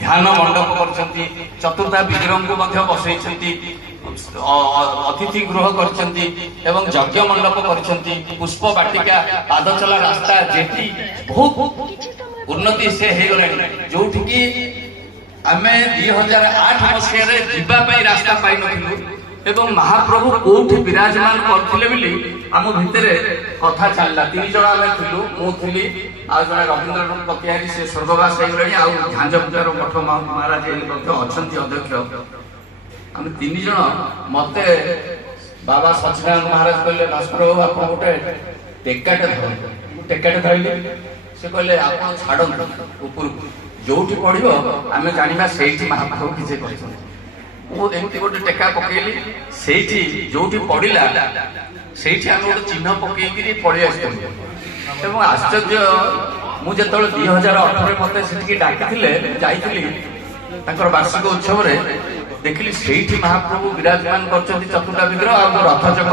ध्यान मंडप करछंती चतुर्था विग्रह को बसैछंती अतिथि गृह करछंती एवं यज्ञ मंडप करछंती पुष्प वाटिका पादचला रास्ता जेटी बहुत उन्नति से हे गलानी जोठी की आमे 2008 मसिया रे जीवा पई रास्ता पाई नथिलु एवं महाप्रभु कोठी विराजमान करथिले बिली आम भितरे कथा चलला तीन जण आमे थिलु मु थिली आ जण रविंद्रनाथ पतिहारी से स्वर्गवास हे गलानी आ झांझपुर मठ महाराज अछंती अध्यक्ष आम तीन जण मते बाबा सचिदानंद महाराज कहले भास्कर बाबू आप गोटे टेकाटे धरନ୍ତୁ टेकाटे धरले से कहले आप छाड़ନ୍ତୁ ऊपर जोठी पड़िबो आमे जानिबा सेठी महाप्रभु किसे कहछन मु एमती गोटे टेका पकेली सेठी जोठी पड़िला सेठी आमे गोटे चिन्ह पकेइकरी पड़ी आछथि एवं आश्चर्य मु जेतବେଳେ 2018 मते सेठी डाकिथिले जाईथिली तांकर वार्षिक उत्सव रे देखिली सेठी महाप्रभु विराजमान करछन्ती चतुर्था विग्रह आ रथ